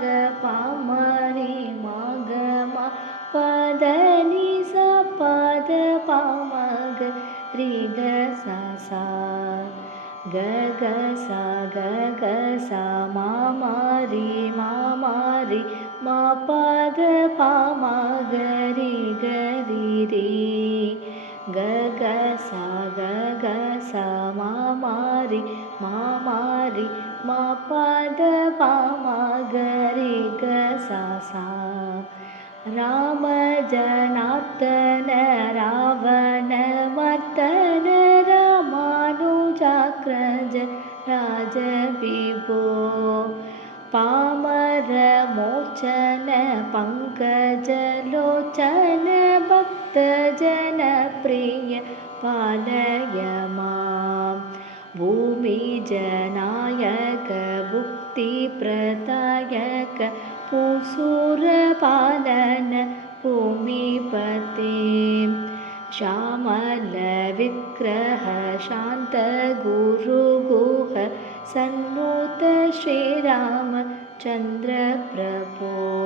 ग पा मा ग पद सा प द प मा ग रे ग मा पद प मा ग रे ग रे ग ग सा ग ग सा मा मा रे मा मा रे मा पद प मा ग रे ग सा। राम जनार्दन रावण मर्दन रामानुजाग्रज राजविभो पामरमोचन पङ्कजलोचन भक्तजनप्रिय पालय मां भूमिजनायक भुक्तिप्रदायक पूसुरपालन भूमिपते। श्यामलविग्रह शान्तगुरुगुह सन्नुत श्रीरामचन्द्रप्रभो